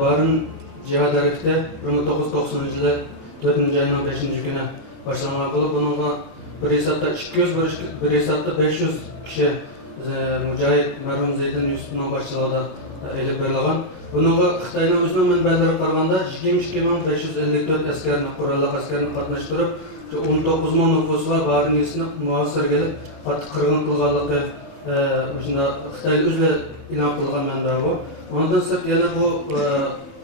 Barın Cihad Arif'te 1990 yılı 4. ayının 5. günü başlamak olup bununla bir hesapta 200, bir hesapta 500 kişi Mücahit merhum Zeytin Yusuf'un başçılığında elip verilgan. Bununla Xitayning o'zining manbalariga qaraganda 22.554 askarni, qurolli askarni qatnashtirib, 19.000 nüfus var, barın iyisini muhasır gelip qattiq qirg'in qilganligi Xitoy o'zi e'lon qilgan manba bu. Ondan sırt yana bu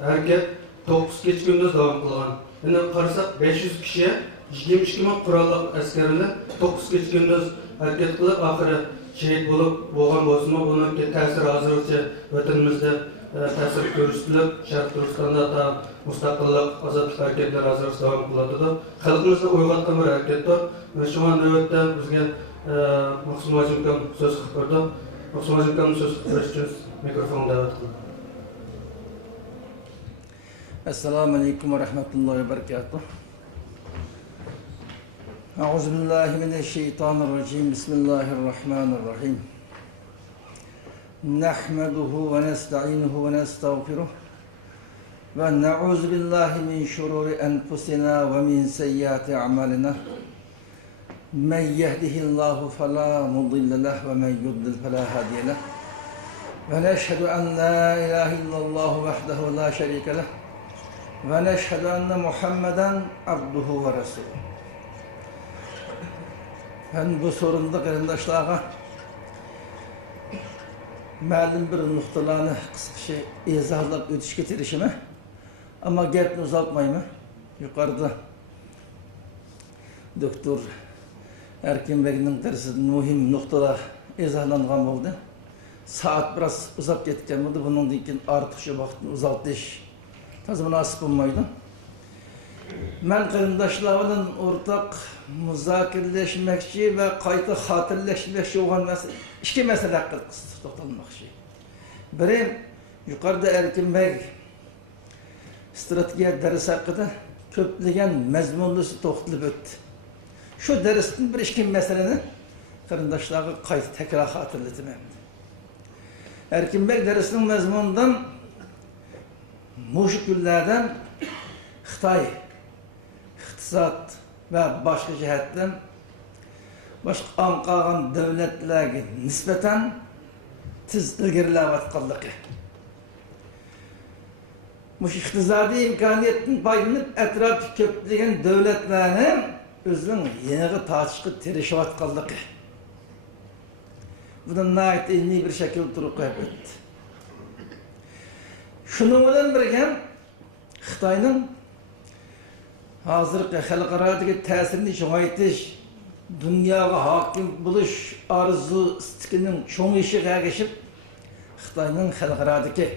hareket 9 geç gündüz devam qilgan. Endi qarasak 500 kişiye 22.000 qurolli askarni 9 geç gündüz hareket qilib, oxiri şehit bo'lgan bo'lsa-mu, buning ta'siri hozircha vatanimizda ta'sir ko'rsatilib, Sharq Turkistonda ta mustaqillik, ozodlik harakatlari hozircha davom qiladi. Xalqimizni uyg'otgan bir harakatdir. Shu navbatda bizga Maqsum Hojimkam so'z qilib berdi. Maqsum Hojimkamni so'z qilish uchun mikrofonni da'vat qildim. Assalomu alaykum va rahmatullohi va barakatuh. أعوذ بالله من الشيطان الرجيم بسم الله الرحمن الرحيم نحمده ونستعينه ونستغفره ونعوذ بالله من شرور أنفسنا ومن سيئات أعمالنا من يهده الله فلا مضل له ومن يضلل فلا هادي له ونشهد أن لا إله إلا الله وحده لا شريك له ونشهد أن محمدا عبده ورسوله. Ben bu sorunda kardeşlerine malum bir noktalarını kısaca izahlayıp ötüş getirişime ama gapni uzatmayayım. Yukarıda Doktor Erkin Bey'in dersinde mühim noktalar izahlangan oldu. Saat biraz uzak ketken oldu. Bunun için artık şu vaktini uzatış tarzı münasip olmaydı. Ben kardeşlerimden ortak müzakireleşmekçi ve kayıtı hatırleşmekçi olan iki mesele hakkında toxtalmakçı. Biri yukarıda Erkin Bey strateji dersi hakkında köplegen mezmunlusu toxtalıb ötdü. Şu dersin bir iki meseleni kardeşlerime kayıtı tekrar hatırlatayım. Erkin Bey dersinin mezmunundan muşuk günlerden Xitay iqtisat ve başka cihetten başka anqagan devletlerine nispeten tiz ilgirilayotganligi. Muş iqtisadi imkaniyetin paylanıp etrafı köpleyen devletlerinin özünün yeniği taçqı tirişiyotganligi. Bunun nayet ilmi bir şekilde turuq etdi. Şunun bilen birge Xitayning hazırki xalqaradagi ta'sirini çoğaytish, dunyoga hokim bo'lish arzu istikinin cho'ng'ishiga ergashib, Xitoyning xalqaradagi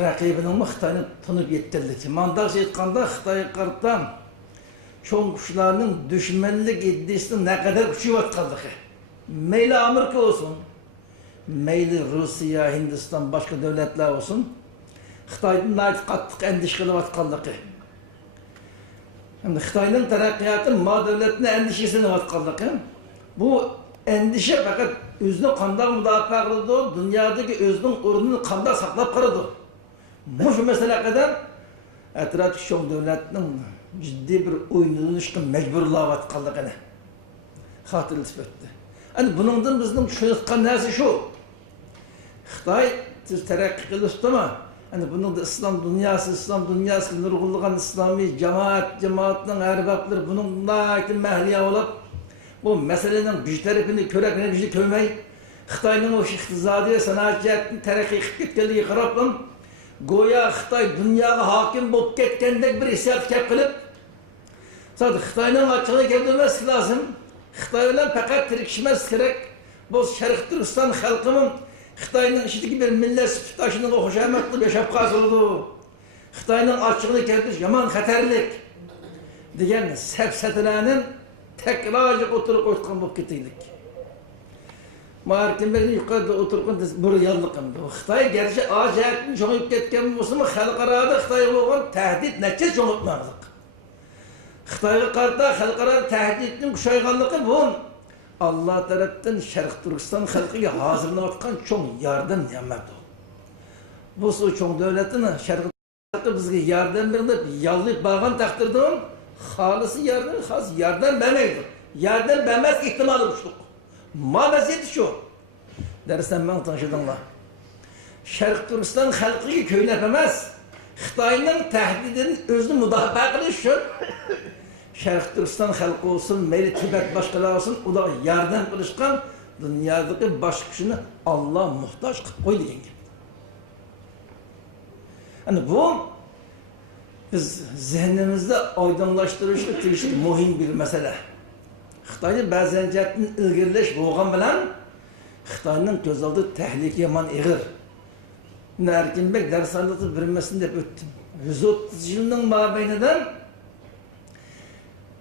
raqibini Xitoyni tunib yetganligi. Mandaqcha aytganda Xitoyga qarata cho'ng kuchlarning dushmanlik iddiasini naqadar kuchayotganligi. Mayli Amerika olsun, mayli Rossiya, Hindiston, başka devletler olsun, Xitoydan qattiq endish qilayotganligi. Şimdi Xitayning taraqqiyoti ma devletine endişesini vatqanligi. Bu endişe fakat özünü qanday mudofaa qiladi, dunyodagi o'zining o'rnini qanday saqlab qoladi. Bu şu mesele kadar etrafdagi cho'ng devletning ciddi bir o'yinlanishga majburlayotganligini xotirlatib o'tdi. Endi buningdan bizning tushunayotgan narsa shu. Xitoy siz taraqqiy qilishdimi? Yani bunun da İslam dünyası nurgulluğun İslami cemaatinin erbapları bunun naiti mehliye olup bu meselenin güç tarafını körekine gücü köymey Xitayning o iqtisadi sanatçı terakki ketkenliği qaraplam goya Xitay dünyaya hakim bolup ketkendek bir hissiyat kep kılıp zaten Xitayning açığını geldirmesi lazım. Xitay bilen fakat tirikişmez gerek. Bu Şarkı Türkistan halkının Xitayning işideki bir millet sütaşının o hoşamatlı yaşap qazıldı. Xitayning açığını keltiriş yaman xatarlik degan sefsetilerinin tekrarca oturup o'tgan bo'lib ketaylik. Erkin Bey yuqorida o'tirgan bir yalliqimdi. Xitoy gerçi ajiyatin cho'ngib ketgan bo'lsa-mu, xalqarada Xitoyga bo'lgan tahdid necha cho'ngibmazlik. Xitoyga qarata xalqaro tahdidning kuchayganligi bu Allah tarafından Şarkı Türkistan halkıya hazırlanatkan çok yardım yapmadı. Bu çoğun devletine Şarkı bizga yordam berib yollayib borgan taqdirda xolisi yordam bermaydi. Yordam bermas ehtimoli yo'q. Vaziyat shu. Darsdan men tanışdinglar. Sharq Turkiston xalqiga ko'ylab emas, Xitoyning tahdidini o'zini mudofaa qilish uchun Sharq Turkiston xalqi olsun, mayli Tibet boshqalar olsun, ular yordam qilishgan dunyodagi boshqa kishini Alloh muhtoj qilib qo'ydi degan. Hani bu biz zihnimizde aydınlaştırışlı tegishli muhim bir mesele. Xitoyni ba'zan jihatdan ilgirlash bo'lgan bilan Xitoyning ko'z oldida tahlika yomon ig'ir. Erkinbek ders anlatib bilmesin deb o'tdim. 130 yilning mobaynida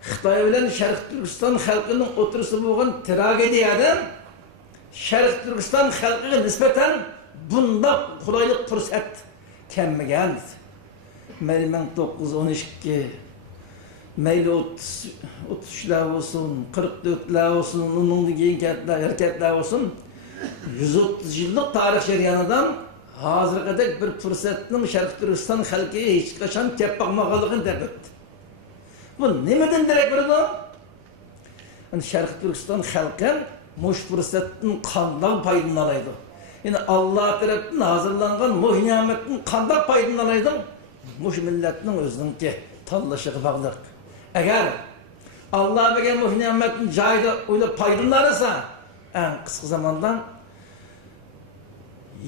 Xitoy bilan Sharq Turkiston xalqining o'tirisi bo'lgan tragediyadan Sharq Turkiston xalqiga nisbatan bundoq qulaylik fursat kelmagan. Mayli 1912 mayli 33'ler olsun, 44'ler olsun, onun keyin hareketler olsun 130 yıllık tarih jarayonidan hozirga qadar bir fursatning Sharq Turkiston xalqiga hech qachon kelib boqmaganligini deb o'tdi. Bu nimadan darak beradi? Sharq Turkiston xalqi mush fursatdan qanday foydalanadi? Yani Allah tarafından hazırlanan bu nimetin qanday foydalanadi? Mush millatning o'zininki tanlashiga bog'liq. Agar Allah bergan bu nimetin joyida o'ylab foydalansa, en qisqa zamondan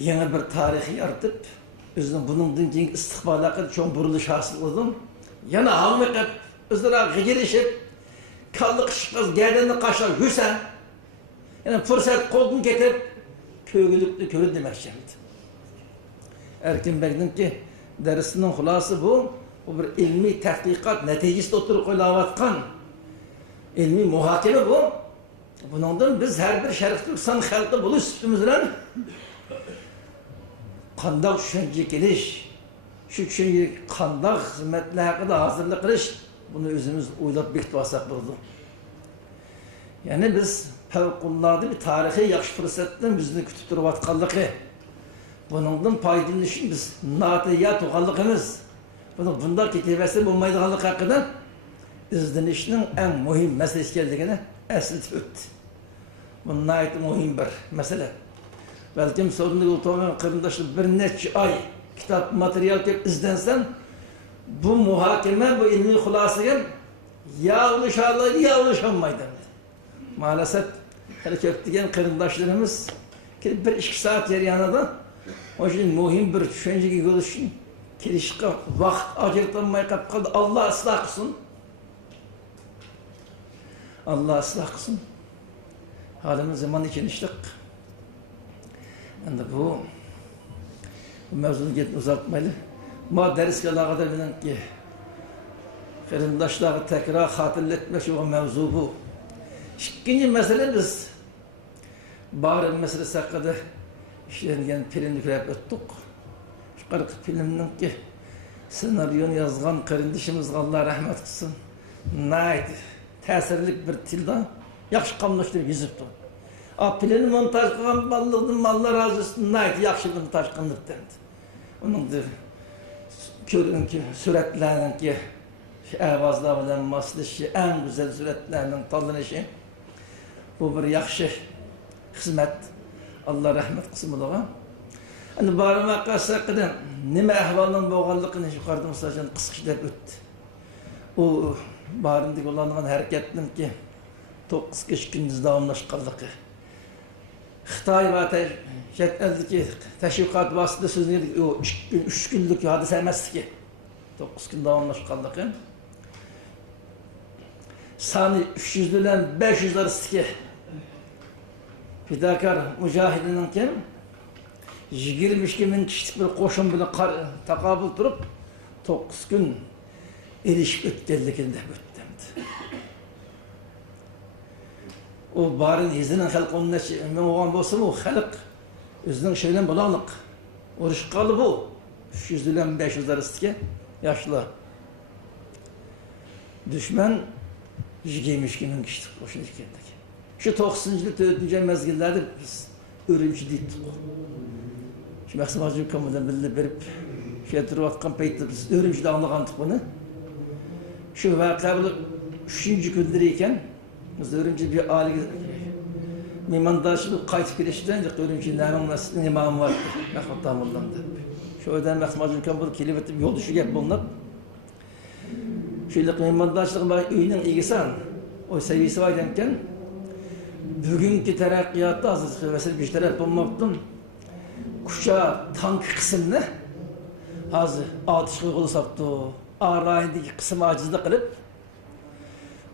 yeni bir tarihi yaratib, o'zining buningdan keyingi istiqbolga cho'ng burilish hosil qildim. Yana haqiqat o'zlari g'igirishib, kalliq chiqqaz gadanni qashlab yursa, yana fursat qo'ldan ketib, ko'gilikni ko'rdi demoqchi. Erkinbekninki darsining xulosasi bu bir ilmiy tadqiqot natijasida o'tirib qo'yilayotgan ilmiy muhokama bu. Buningdan biz har bir Sharq Turkiston xalqi bo'lish üstümüz bilan qanday tushuncha kelish, shu tushunchaga qanday xizmatlar haqida hozirlik qilish, buni o'zimiz o'ylab bekitib olsak bo'ladi. Ya'ni biz favqulodda bir tarixiy yaxshi fursatdan bizni kutib turayotganligi, buningdan foydalanish uchun biz notiya tug'anligimiz, buni bunday ketaversa bo'lmaydiganligi haqida izlanishning eng muhim masalasi ekanligini eslatib o'tdi. Bu nihoyat muhim bir masala. Belki sorunlu otomobil kırındaşı bir neçe ay kitap materyal kep izlensen bu muhakeme, bu ilmi hulasıya ya ulaşarlar ya ulaşamaydı. Maalesef hareketligen kırındaşlarımız bir 2 saat yarıyanada o için muhim bir düşünceki görüşün kirişke vakit acırtanmaya kaldı. Allah ıslah kılsın. Allah ıslah kılsın. Halimiz zaman için iştik. Yani bu mevzunu uzatmaylı. Ma dersle kadar bilin ki kırındaşları tekrar hatırlatmak şu mevzu bu. İkinci mesele biz bari meselesi hakkında işlengen filmini görüp öttük. Şu kadar filminin ki senaryonu yazgan kırındaşımız Allah rahmet kılsın. Nayet tesirlik bir tilde yaxşı kamlaştırıp yüzüptü. Apilini montaj qilgan ballıqdan Allah razı olsun, nayet yaxşı montaj qildik dedi. Onun da ko'rgan ki suratlarning ki avazlar bilan moslashishi, eng go'zal suratlarning tanlanishi bu bir yaxshi xizmat. Allah rahmat qilsin ularga. Endi bormoq qasaqida nima ahvolning bo'lganligini yuqorida masalan qisqacha o'tdi. U borindagi ularning harakatning ki 9 kunduz davomlashganligi. Xitoy va chet eldagi tashviqot vosita so'zni 3 kunlik hodisa emasligi. 9 kun davomlashganligi. Soni 300 bilan 500 orasidagi fidokor mujohidining kim 22 ming kishilik bir qo'shin bilan taqobil turib 9 kun erishib o'tganligini deb o'tdi. O barın izinin halk onun için olan olsa bu halk özünün şeyden bulanık. Oruç kalı bu. 300 ile 500 arasındaki yaşlı. Düşman 22 bin kişi boşuna çıkardık. Şu 90. 4. mezgillerde biz öğrenci değildik. Şu Maksim Hacı Kamu'dan bildi verip turayotgan paytda biz Urumchida anglagandik buni. Shu voqea bo'lib 3-kundir ekan. Biz Urumchida bir oliy mehmondoshlik qaytib kelishdan Urumchining masjidida imom bor. Rahmat ta'minlab deb. Shu odam Mahmudjon kam bo'lib kelib o'tib yo'lda shu gap bo'linib. Şöyle mehmondoshlik bor uyning egasi o seviyesi var ekan. Bugünkü terakkiyatda aziz xivasir bir taraf bo'lmoqdim. Kuşa tank kısmını hazır atışqa qo'l sapdı. Arayındaki kısmı acizlik qilib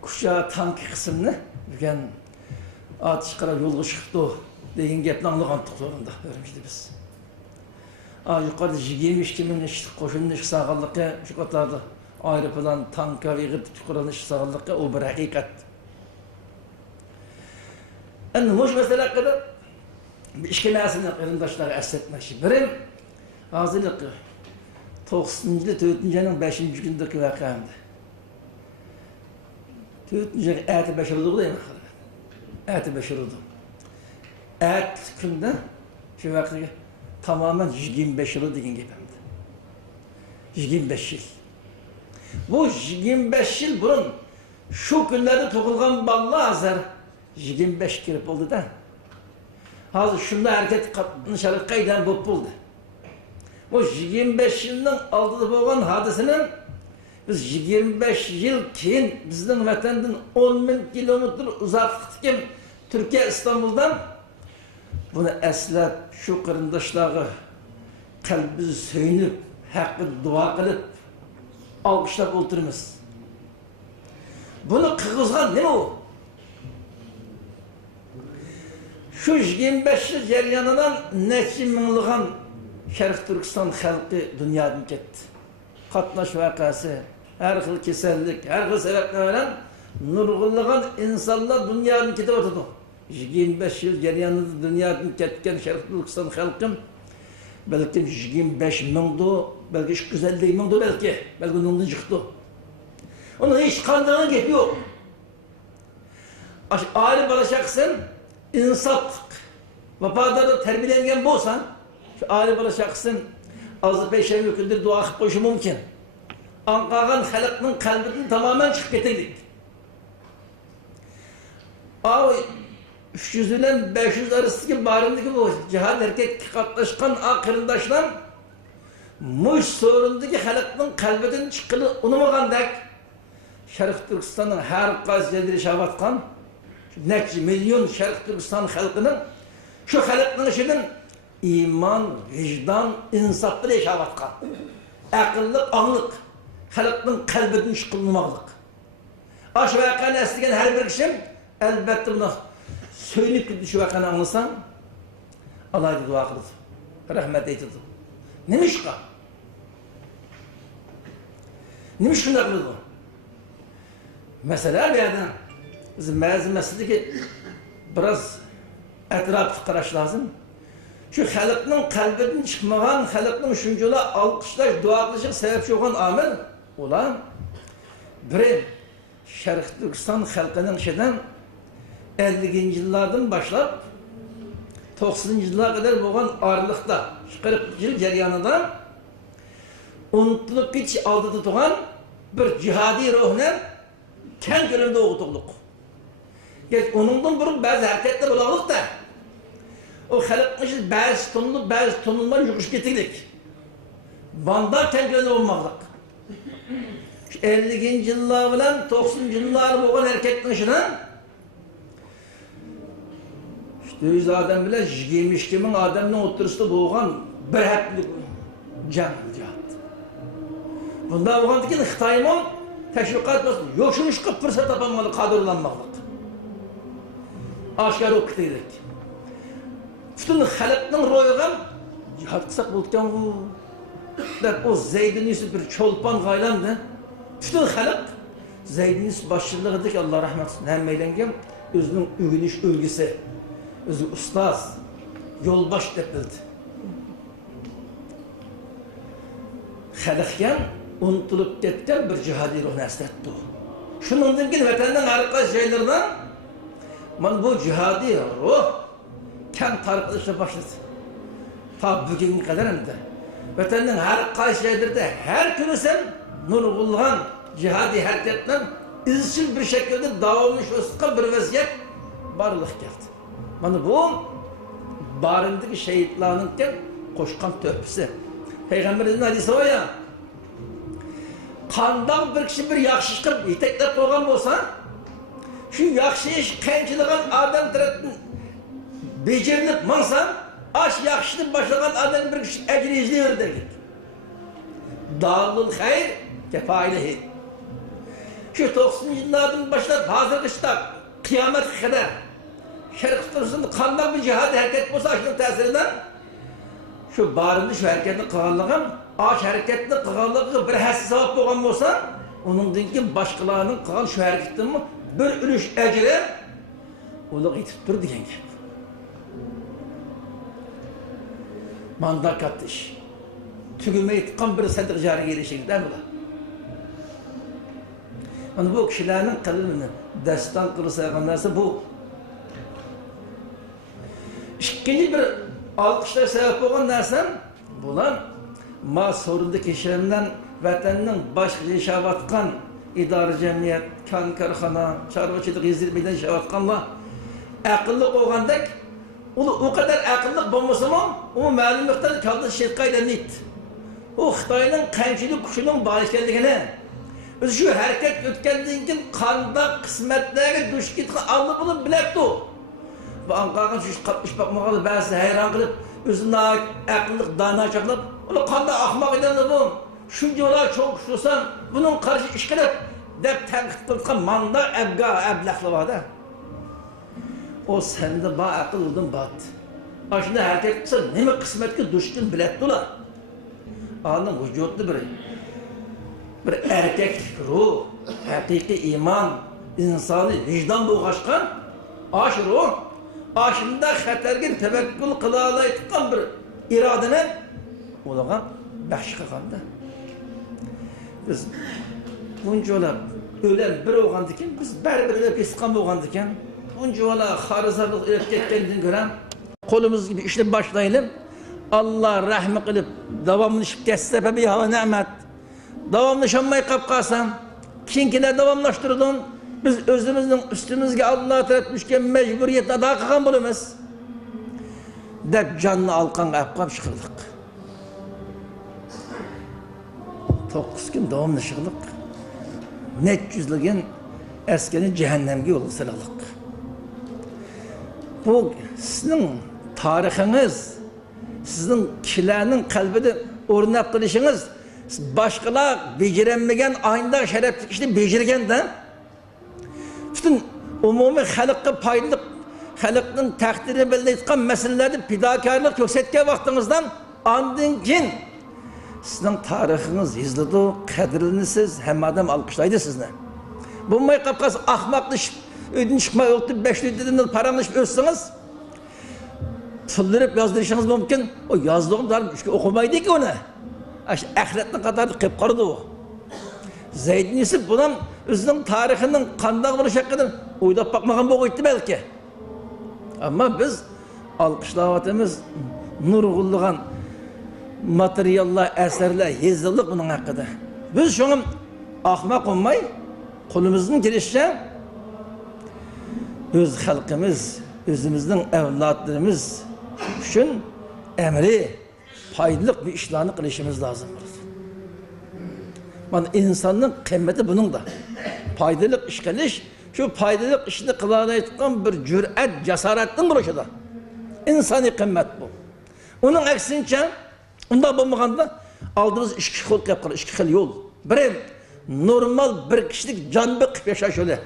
Kuşa tank kısmını bugun atışqa yo'lga chiqibdi degan gapni anglagandik to'g'rida Urumchida biz. Yuqorida 22 ming qo'shinni saqlanlikka shu qatorda aeroplan, tanka ve gıptı kurulmuş sağlıkta o bir hakikat. En hoş mesele kadar bir işkemasını kırındaşlara esnetmek. Birim hazırlık 90. 4. 5. gündeki vakamdı. 4. ayeti 5 oldu değil mi? Ayeti 5 oldu. Ayet günde şu vakti tamamen 25 yılı deyin gibimdi. 25 yıl. Bu 25 yıl burun şu günlerde tokulgan ballı azar 25 kirip oldu da. Hazır şunda hareket katlanışarak kaydan bu buldu. Bu 25 yılın aldığı boğan hadisinin biz 25 yıl keyin bizden vatandın 10 bin kilometre uzaklıktayken Türkiye İstanbul'dan bunu eslep şu kırındaşları kalbi söynüp hakkı dua kılıp alkışlap oturmaz. Bunu kırgızgan ne o? Şu 25 yıl ceryanından neçe minliğen Şerif Türkistan halkı dünyadan gitti. Katnaş vakası, her xil kesellik, her xil sebeplerden nurgulluğun insanlar dünyadan gitti oturdu. 25 yıl ceryanında dünyadan gitken Şerif Türkistan halkım belki 25 mingdu, belki 250 mingdu belki ondan çıktı. Onun hiç kandığının gibi yok. Aile balaşaksın, insaflık, vapadarda terbiyelengen bolsan, şu aile balaşaksın, azı peşen yükündür dua kıp koşu mümkün. Anqağın halkının kalbini tamamen çıkıp getirdik. 300 ile 500 arasındaki barındaki bu cihad erkek katlaşkan akırındaşlar muş sorundaki halkının kalbiden çıkını unutmagandak Şerif Türkistan'ın her qaysi yerleri şabatkan neçe milyon Şerif Türkistan halkının şu halkının işinin iman, vicdan, insaflı yaşavatkan akıllık, anlık halkının kalbiden çıkılmamaklık. Aş ve yakanı estigen her bir kişim elbette bunu söyleyip gitti şu vakanı anlasan Allah'a dua kıldı. Rahmet eyledim. Neymiş ki? Neymiş ki ne kıldı? Mesela bir yerden bizim malzemesi ki biraz etrafı karaş lazım. Şu halkının kalbinden çıkmayan, halkının şuncular alkışlaş, dua kılışık sebepçi olan amel olan bir Şerif Türkistan halkının şeyden 50. yıllardan başlayıp 90. yıllara kadar boğan ağırlıkta 40 yıl ceryanından unutulup hiç aldı tutulan bir cihadi ruhuna kendi gönlümde okutulduk. Onundan burun bazı hareketler olalım da o halkmışız bazı tonunlar yürüyüş getirdik. Van'da kendi gönlümde olmaklık. 50. yıllar bilen 90. yıllar boğan erkekmişine Yüz adam bile 22 bin adamın oturuşta boğan bir heplik cem cihat. Bunda boğan dikin Xitayman teşvikat basın. Yok şunu çıkıp fırsat yapamalı, kadırlanmalık. Aşkar okutaydık. Bütün halkının royuğum cihat kısak bulutken bu. O Zeydin Yusuf bir çolpan gaylandı. Bütün halk Zeydin Yusuf başçılığıdır Allah rahmet olsun. Hem meylengem özünün övünüş ülgüsü. Özü ustaz, yolbaş depildi. Halkyan unutulup ketken bir cihadi ruhunu esnetti o. Şunun ki vatandan arka şeylerden bu cihadi ruh kent tarikatışla başladı. Ta bugün kadar hem de vatanning har qaysi yerida har kuni sen nurg'ulg'an jihodiy harakatdan izchil bir şekilde davomlashayotgan bir vaziyat barliq keldi. Mana bu barındagi shahidlarning qo'shgan to'pisi. Peygamberimizning hadisi var ya, qandoq bir kishi bir yaxshi ish qilib yetaklab qo'ygan bo'lsa, shu yaxshi ish qanchalagan odam tarafdan bejirilib mansa, ash yaxshini boshlagan odam bir kishi ajr izlayverdi. Dalul xayr kefailihi. Şu 90 yıllardan başlayıp hazırda işte kıyamet kadar Şerif Tursu'nun kandan bir cihadi hareket olsa aşkın tesirinden şu barında şu hareketin kığanlığın ağaç hareketinin kığanlığı bir hessi sevap olan olsa onun dinki başkalarının kığan şu hareketin mi bir ülüş ecre onu itip dur diyen gibi. Mandak yaptı iş. Tügülmeyi tıkan bir sadık cari gelişik değil mi lan? Hani bu kişilerin kalbini destan kılırsa narsa bu. İkinci bir alkışlar sebep olan narsa bulan ma sorunlu kişilerinden vatanının başka yaşavatkan idare cemiyet, kan karxana, çarvacılık hizmetinden yaşavatkanlar akıllı olgandek o kadar akıllı bulmasa mı o malum miktar kaldı şirkayla nit. O Xitay'ın qanchalik kuşunun bağışkenliğine biz şu hareket ötkendiğin için kanda kısmetlerine duş gitken aldı bunu bilekti o. Bu Ankara'nın şu kapmış bakmakalı bazı hayran kılıp özüne akıllık dana çakılıp onu kanda ahmak eden bu. Şunca olay çok kuşlusan bunun karşı iş kılıp dep tenkit kılıpkan manda ebga eblaklı var da. O sende bağ akıl oldun battı. Aşında hareket kısa neme kısmetki düşkün bilekti ola. Ağının vücutlu bir erkek ruh, hakiki iman, insani vicdan boğaşkan aş ruh, aşında xatargin tevekkül kılalaytıkan bir iradene olagan bəxş qılğanda. Biz bunca ola ölen bir oğandıken, biz bər-bir ölüp isqan boğandıken, bunca ola xarızarlıq ölüp ketkendiğini gören, kolumuz gibi işlep başlayalım, Allah rahmi kılıp davamlaşıp kesse bir hava nimet. Davamlaşamayı kapkasan, kinkine davamlaştırdın, biz özümüzün üstümüzge Allah'a taraf düşken mecburiyet ada kıkan bulumuz. Dep canlı alkan kapkap çıkırdık. 9 gün davamlaşırdık. Net yüzlüğün eskenin cehennemge yolu sıralık. Bu sizin tarihiniz, sizin kişilerinin kalbide ornak kılışınız, başkalar becerenmegen aynı şerefli kişi becerigen de bütün umumi halkı paylık halkın takdirini belirtken meselelerde fidakarlık yükseltken vaktinizden andın ki sizin tarihiniz izledi, kadrinisiz hem adam alkışlaydı sizden. Bu may kapkası ahmaklı ödün çıkma yoktu 5 liradan paranış ölseniz fıldırıp yazdırışınız mümkün. O yazdığım da okumaydı ki onu. Ahiretine kadar kıp kardı o. Zeyd'in Yusuf bunun özünün tarihinin kandak buluş hakkında uydap bakmadan bu gitti belki. Ama biz alkışlavatımız nurgulluğun materyallar, eserler, yazıldık bunun hakkında. Biz şunu ahmak olmay, kolumuzun gelişçe öz halkımız, özümüzün evlatlarımız için emri, faydalı bir işlerini kılışımız lazım. Yani insanın kıymeti bunun da. Faydalı iş kılış, şu faydalı işini kılalaytıkan bir cüret, cesaretin duruşu da. İnsani kıymet bu. Onun aksince, ondan bulmağında aldığımız iki yol yapar, iki yol. Biri normal bir kişilik canbık yaşaş öyle.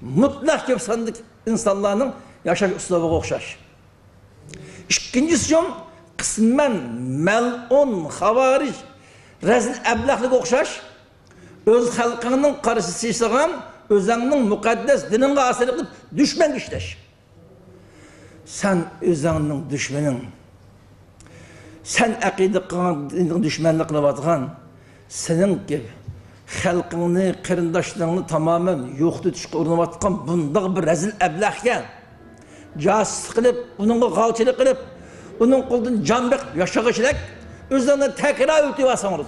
Mutlak yapsandık insanların yaşaş üslubu okşaş. İkincisi kısmen melun, havaric, rezil eblaklık okşaş, öz halkının karşısı sığan, özünün mukaddes dinine asıl edip düşman işleş. Sen özünün düşmanın, sen akide kılığın düşmanlıkla batıgan, senin gibi halkını, kırındaşlarını tamamen yok tutuşup ornavatkan bunda bir rezil eblakken, casus kılıp, onunla galçılık kılıp, onun kolundan canbek yaşa geçerek özlerini tekrar ötüyor aslanlar.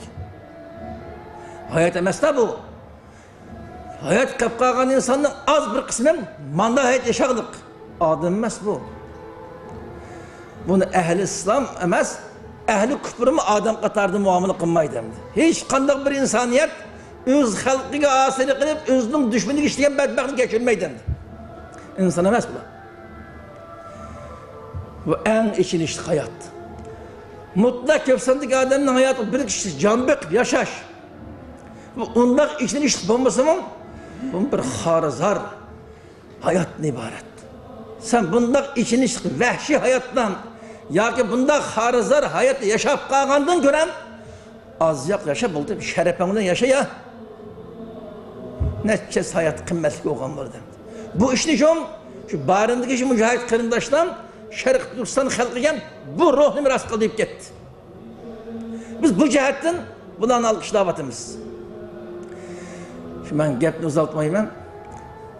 Hayat emas da bu. Hayat kapkagan insanın az bir kısmı manda hayat yaşadık. Adam emas bu. Bunu ehli İslam emas, ehli küfür mü adam katardı muamele kılmaydı. Hiç kandak bir insaniyet öz halkıga asili kılıp özünün düşmanı işleyen bedbahtını geçirmeydi. İnsan emas bu. Bu en içinişli hayat. Mutlak köpsendeki adamın hayatı bir kişi canbek yaşaş. Bu ondan içinişli bombası mı? Bu bir harzar hayattan ibaret. Sen bundan içinişli vahşi hayattan ya ki bundan harzar hayat yaşap kalgandın gören az yak yaşa buldu. Şerefemden yaşa ya. Neçes hayat kıymetli olan vardı. Bu işini şu barındaki şu mücahit kırındaştan Şerq Türkistan halkıgen bu ruhunu miras kılıp gitti. Biz bu cihetten bundan alkışlavatımız. Şimdi ben gepni uzaltmayayım.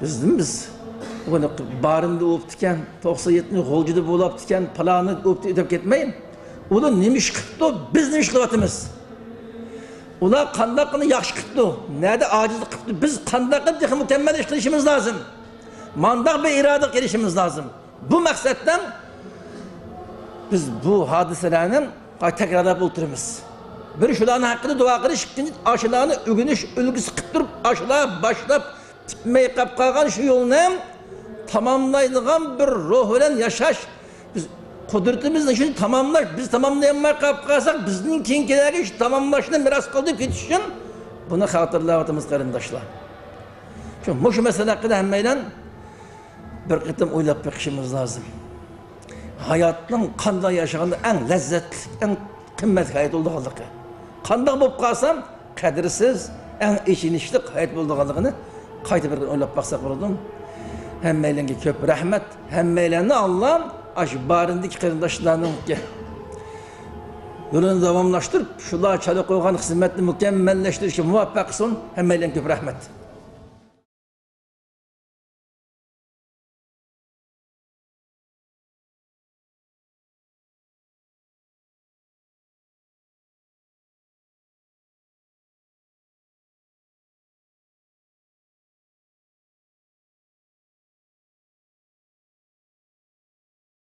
Biz bunu barında o'ptiken, 97'ni golcuda bo'laptiken, planı o'ptib ketmeyin. Onu nemiş kıptı, biz nemiş kıvatımız. Ular qandaqını yaxshi qıptı, nerede acizlik qıptı, biz qandaqını daha mükemmel iş qilishimiz lazım. Mandaq bir irade gelişimiz lazım. Bu maksattan biz bu hadiselerinin tekrarlap o'tiramiz. Bir shularni haqida dua qilish, ikkinchi aşılarını ögünüş ülgüsü qilib aşılar başlap gitmey qolib qolgan shu yo'lni tamamlaydigan bir ruh bilan yashash. Biz kudretimizni shuni tamamlash, biz tamamlayolmay qolib qolsak, bizning keyingilarga shu tamamlashni miras qilib ketish uchun buni xotirlayotimiz qarindoshlar. Shu masala haqida hammaydan bir qitim o'ylab beqishimiz lazım. Hayatning qanday yashaganda eng lazzatli, eng qimmatli hayot bo'lganligi. Qanday bo'lib qolsam, qadrsiz, eng ichinishli hayot bo'lganligini qayta bir o'ylab baqsak bo'ladi. Hammaylarga ko'p rahmat, hammaylarni Alloh aş barındaki qarindoshlarning yo'lini davomlashtirib, shular chala qo'ygan xizmatni mukammalashtirishga muvaffaq qilsin. Hammaylarga ko'p rahmat.